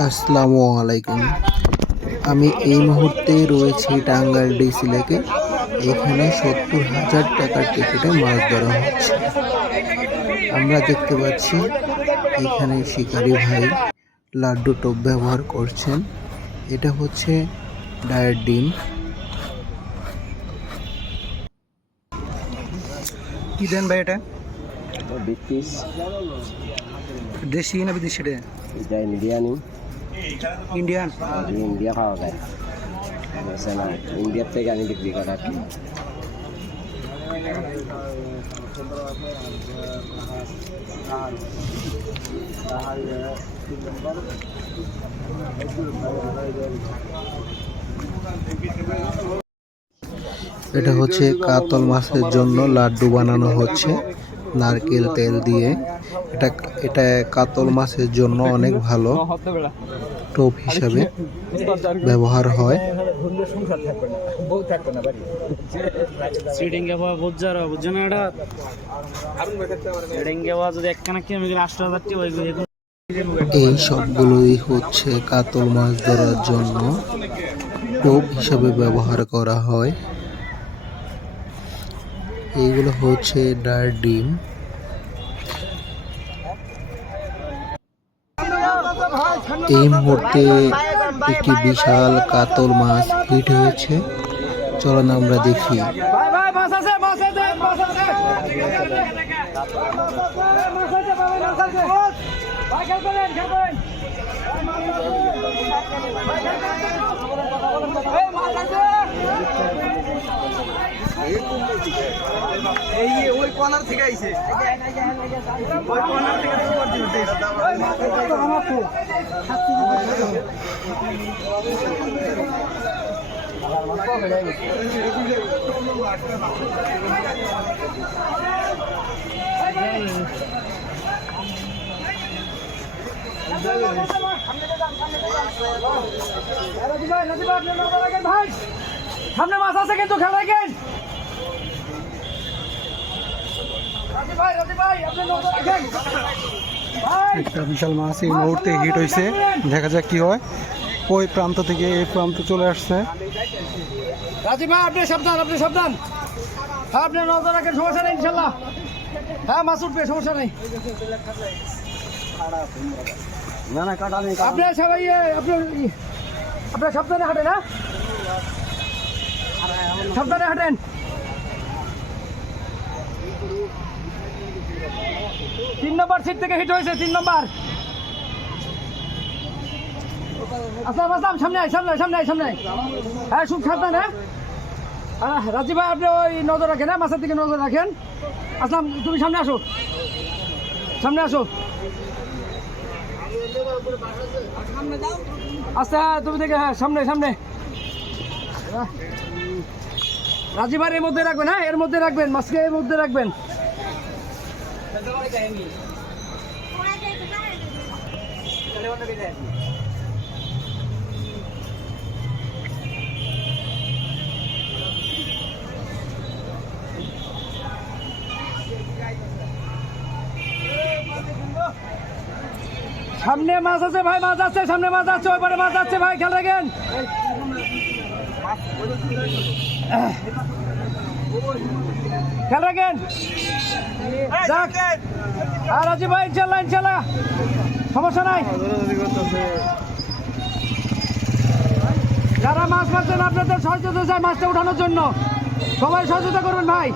আসসালামু আলাইকুম আমি এই মুহূর্তে রয়েছি টাঙ্গাইল ডিসি লেকে। এখানে সত্তর হাজার টাকার টিকিটে মাছ ধরা হচ্ছে। আমরা দেখতে পাচ্ছি এখানে শিকারি ভাই লাড্ডু টোপ ব্যবহার করছেন। এটা হচ্ছে ডায়ের ডিম। কি দেন ভাই এটা? দেশি না বিদেশি এটা এটা ইন্ডিয়ানি ইন্ডিয়ান ইন্ডিয়া পাওয়া যায়। ইন্ডিয়ার থেকে আমি বিক্রি করা আর কি। এটা হচ্ছে কাতল মাছের জন্য লাড্ডু বানানো হচ্ছে। নারকেল তেল দিয়ে। এটা এটা কাতল মাছের জন্য অনেক ভালো। টোপ হিসাবে ব্যবহার হয়। এই সবগুলোই হচ্ছে কাতল মাছ ধরার জন্য। টোপ হিসাবে ব্যবহার করা হয়। এইগুলো হচ্ছে ডার ডিম। এই মুহূর্তে একটি বিশাল কাতল মাছ হিট হয়েছে। চলুন আমরা দেখি। মাছ আছে এই ওই কর্নার থেকে আইছে। ওই কর্নার থেকে সুপার দিতে ভাই ভাই সামনে মাছ আছে কিন্তু খেয়াল রাখেন রাজি ভাই রাজি ভাই আপনি নজর রাখেন। ভাই একটা বিশাল মাছ এই মুহূর্তে হিট হয়েছে। দেখা যাক কি হয়। ওই প্রান্ত থেকে এই প্রান্ত চলে আসছে। রাজি ভাই আপনি সাবধান আপনি সাবধান। হ্যাঁ আপনি নজর রাখেন সমস্যা নেই ইনশাল্লাহ। হ্যাঁ মাছ উঠবে সমস্যা নেই। না না কাটা নেই আপনি সবাই এ, আপনি ই- আপনার সাবধানে হাঁটেন হ্যাঁ? সাবধানে হাঁটেন। তিন নম্বর সিট থেকে হিট হয়েছে তিন নম্বর। আসলাম আসলাম সামনে আয় সামনে সামনে আয়, সামনে হ্যাঁ খুব সাবধান হ্যাঁ। রাজীব ভাই আপনি ওই নজর রাখেন হ্যাঁ মাছের দিকে নজর রাখেন। আসলাম তুমি সামনে আসো। সামনে আসো। আচ্ছা তুমি দেখে হ্যাঁ সামনে সামনে। রাজীবার এর মধ্যে রাখবেন হ্যাঁ? এর মধ্যে রাখবেন মাছকে এর মধ্যে রাখবেন। সামনে মাছ আছে ভাই, মাছ আছে, সামনে মাছ আছে, ওই পারে মাছ আছে ভাই, খেয়াল রাখেন। খেয়াল রাখেন। আর রাজি ভাই, ইনশাল্লাহ ইনশাল্লাহ। সমস্যা নাই। যারা মাছ মারছেন, আপনাদের সহযোগিতা চাই মাছটা উঠানোর জন্য। সবাই সহযোগিতা করবেন ভাই।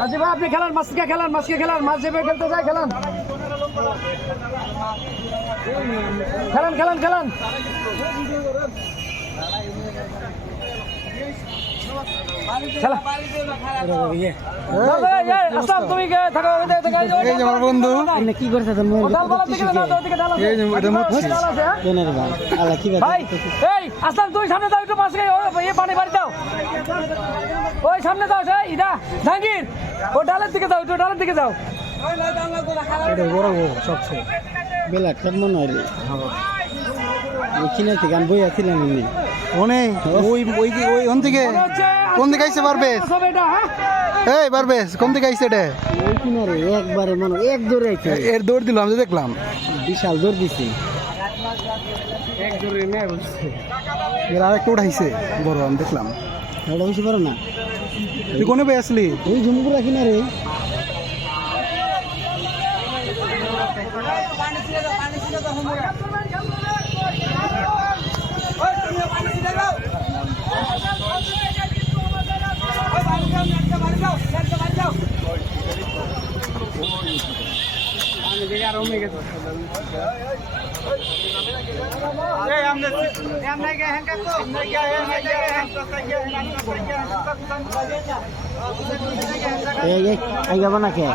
রাজি ভাই, আপনি খেলান, মাছকে খেলান মাছকে খেলান, মাছ যেভাবে খেলতে যায় খেলান। খেলান খেলান খেলান। কে- করছে আছে, হ্যাঁ? আসলাম তুই সামনে দাও একটু ওই পানি বাড়ি দাও। ওই সামনে দাও ইদা জাহাঙ্গীর ও ডালের দিকে যাও একটু ডালের দিকে যাও। বড় সবচেয়ে বেলা কেমন হয় রে। এখানে থেকে আমি বই আছিলাম এমনি। ওনে ওই ওই ওই ওন থেকে কোন দিকে আইসে পারবে এই পারবেশ কোন থেকে আইছে এটা? ওই কিনারে একবারে মনে এক দৌড়ে আইছে। এর দৌড় দিলাম যে দেখলাম। বিশাল দৌড় দিছে। এর আরেকটা উঠাইছে বড় আমি দেখলাম। ওটা বেশি পারো না। তুই কোনে পেয়ে আসলি? ওই ঝুমকুরা কিনারে এই যাব না কে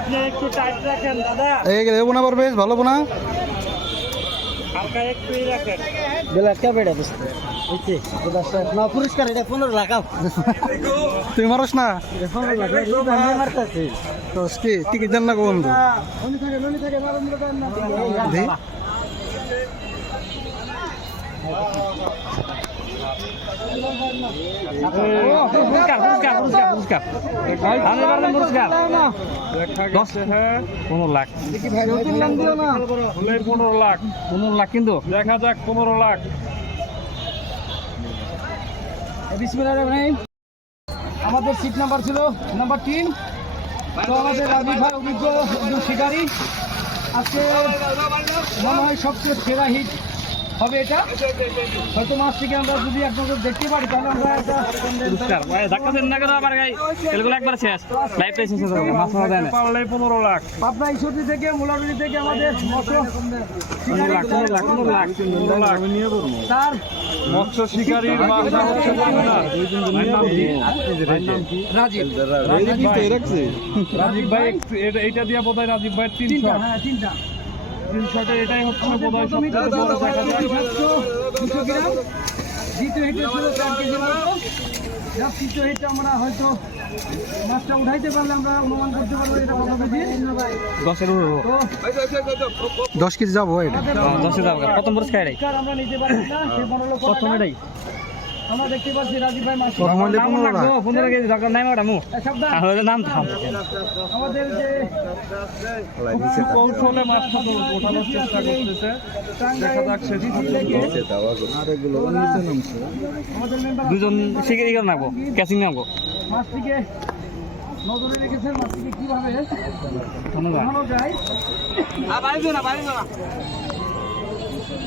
দেবো না ভালো না বেলা কে বেড়া দোস্ত ওইছে না পুরস্কার এটা পনেরো লাগাও তুই মারস না? পনেরো লাগাও মারতেছে। তো কি? টিকিট জান না গো বন্ধু। দে। আমাদের সিট নাম্বার ছিল নাম্বার তিন। তো আমাদের অভিজ্ঞ শিকারী। আজকে মনে হয় সবচেয়ে সেরা হিট হবে এটা? হয়তো মাছ থেকে আমরা যদি দেখতে পারি তাহলে আমরা একটা ধাক্কা দেন না কেন আবার গাই এগুলো একবার শেষ। লাইফটাই শেষ মাছ মারা না। পারলে পনেরো লাখ। পাবনা ঈশ্বরদী থেকে মোলাবলি থেকে আমাদের মৎস্য পনেরো লাখ লাখ লাখ। পনেরো লাখ। তার মৎস্য শিকারীর মাছটা হচ্ছে পরিমাণ। ভাইয়ের নাম কি? ভাইয়ের নাম কি? রাজীব। ভাই। এটা- এইটা দিয়ে বোধ হয় রাজীব ভাইয়ের তিন তিনটা হ্যাঁ তিনটা। তিন শটে এটাই হচ্ছে আমাদের বোধ হয় প্রথম হিটে সবচেয়ে বড় দেখা যায় দুশো গ্রাম দ্বিতীয় হিটে ছিল চার কেজি যার তৃতীয় হিটে আমরা হয়তো মাছটা উঠাইতে পারলে আমরা অনুমান করতে পারব এটা কত কেজি দশের উপর তো দশ কেজি যাব এটা। দশে যাব। প্রথম পুরস্কার আমরা নিতে পারছি না সে প্রথম। এটাই। আমরা দেখতে পাচ্ছি রাজীব ভাই মাছ পনেরো কেজি দরকার নাই ম্যাডাম নাম থাম। আমাদের যে কৌশলে মাছটা ওঠানোর চেষ্টা করতেছে। দেখা যাক শেষ আমাদের মেম্বার দুজন শিকারি করে নাকবো ক্যাচিং নামবো। মাছটিকে নজরে রেখেছেন মাছটিকে কীভাবে ধন্যবাদ।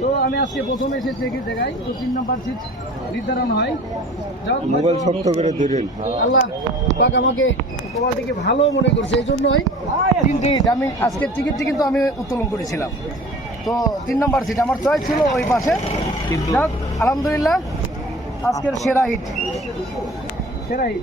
তো আমি আজকে প্রথমে এসেছি এই জায়গায় তো তিন নম্বর সিট নির্ধারণ হয়। মোবাইল শক্ত করে ধরেন। আল্লাহ পাক আমাকে তোমাদেরকে ভালো মনে করছে এই জন্যই তিনটি আমি আজকের টিকিটটি কিন্তু আমি উত্তোলন করেছিলাম। তো তিন নম্বর সিট আমার চয়েস ছিল ওই পাশে। যাক আলহামদুলিল্লাহ আজকের সেরা হিট সেরা হিট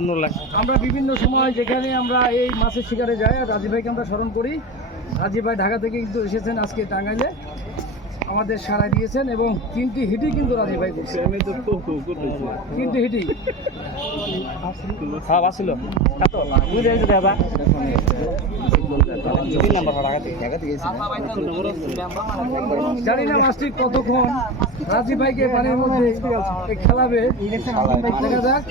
না, এই, আমরা বিভিন্ন সময় যেখানে আমরা এই মাছের শিকারে যাই রাজীব ভাইকে আমরা স্মরণ করি। রাজীব ভাই ঢাকা থেকে কিন্তু এসেছেন আজকে টাঙ্গাইলে। আমাদের সাড়া দিয়েছেন এবং তিনটি হিটই কিন্তু রাজীব ভাই করছে। তিনটি হিটই। জানি না কতক্ষণ। রাজীব ভাইকে পানির মধ্যে খেলাবে। দেখা যাক।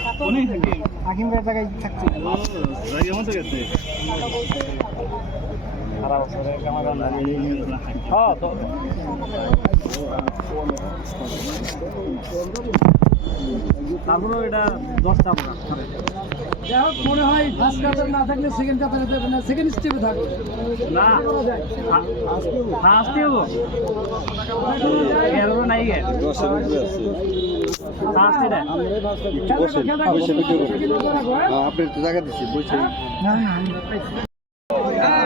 হাকিম জায়গায় থাকছে। তারপরে এটা দশটা আমরা যাই হোক মনে হয় ফার্স্ট কাতার না থাকলে সেকেন্ড কাতারে যাবে না। সেকেন্ড স্টেপে থাকবে। না ফার্স্টে হব নাই গে। আপনি তো জায়গা দিচ্ছি বলছি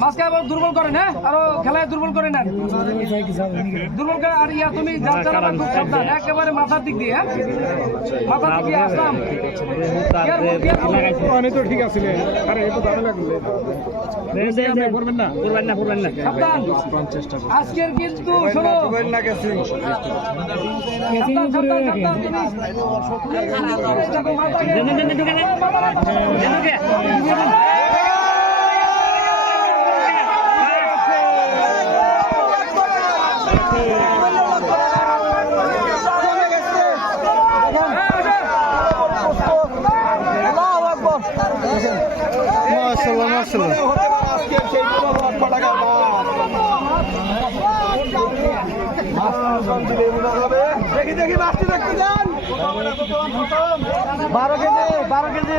মাছকে আবার দুর্বল করেন হ্যাঁ আরও খেলায় দুর্বল করে নেন দুর্বল করে আর ইয়া তুমি যাচ্ছ না খুব সাবধান একেবারে মাথার দিক দিয়ে হ্যাঁ মাথার দিক দিয়ে আসলাম. তো ঠিক আছে আরে এটা দামে লাগবে না করবেন না করবেন না সাবধান আজকের কিন্তু শোনো সাবধান সাবধান সাবধান তুমি দেখো মাথাকে মাশাআল্লাহ মাশাআল্লাহ। বারো কেজি বারো কেজি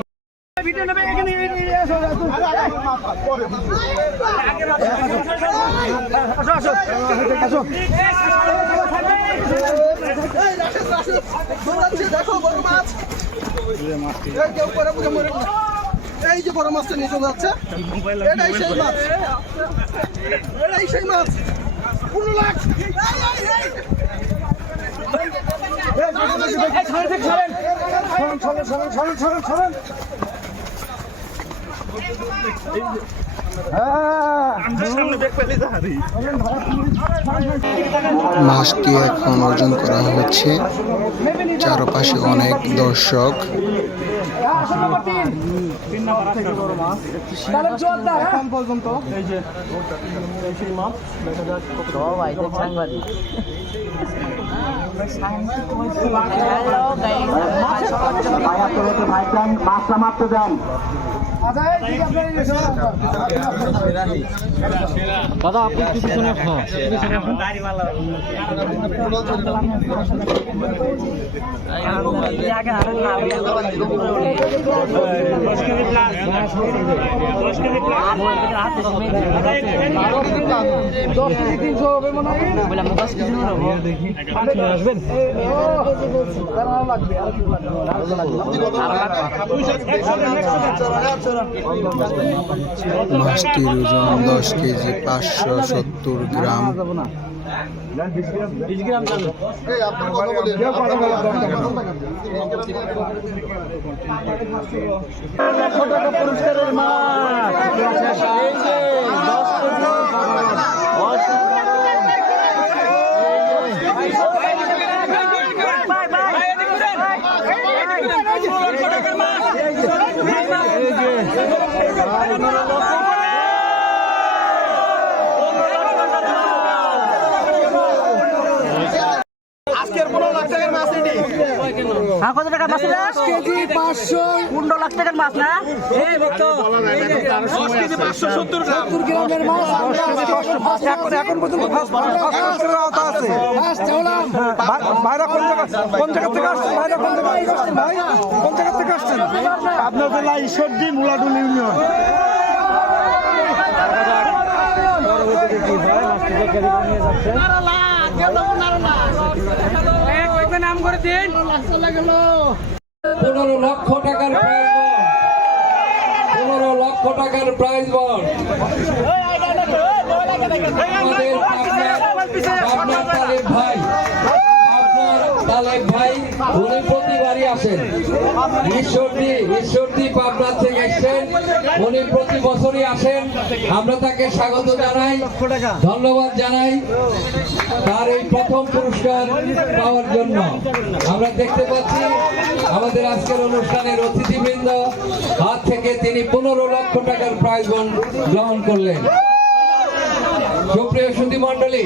ভিডিও নেবে এখানে আসো, আসো। আসো, আসো, আসো। এই যে বড় মাছটা নিয়ে চলে যাচ্ছে এটাই সেই মাছ এটাই সেই মাছ পনেরো লাখ মাছটি এখন অর্জন করা হচ্ছে চারপাশে অনেক দর্শক আসো, নম্বর দাদা আপনি একটু পিছনে হ্যাঁ মনে হয়। আসবেন লাগবে আর লাগবে। মাছটির ওজন দশ কেজি পাঁচশো সত্তর গ্রাম। পুরস্কারের মাছ হ্যাঁ কত টাকা মাছ এটা? কেজি পাঁচশো। পনেরো লাখ টাকার মাছ না? এই ভক্ত গ্রামের মাছ আমরা এখন পর্যন্ত ফার্স্ট পুরস্কারের আওতা আছে? ভাইরা কোন জায়গা কোন জায়গা থেকে আসছেন? ভাইরা কোন জায়গা থেকে আসছেন ভাই কোন জায়গা থেকে আসছেন? আপনার জেলা ঈশ্বরদী মুলাডুল ইউনিয়ন। নাম করে দিন। পনেরো লক্ষ টাকার পনেরো লক্ষ টাকার প্রাইজ বল। আপনার তালেব ভাই। আপনার তালেব ভাই প্রতিবারই আসেন ঈশ্বরদী থেকে এসছেন। উনি প্রতি বছরই আসেন। আমরা তাকে স্বাগত জানাই, ধন্যবাদ জানাই তার এই প্রথম পুরস্কার পাওয়ার জন্য। আমরা দেখতে পাচ্ছি আমাদের আজকের অনুষ্ঠানের অতিথিবৃন্দ। হাত থেকে তিনি পনেরো লক্ষ টাকার প্রাইজ গ্রহণ করলেন। সুপ্রিয় সুধী মন্ডলী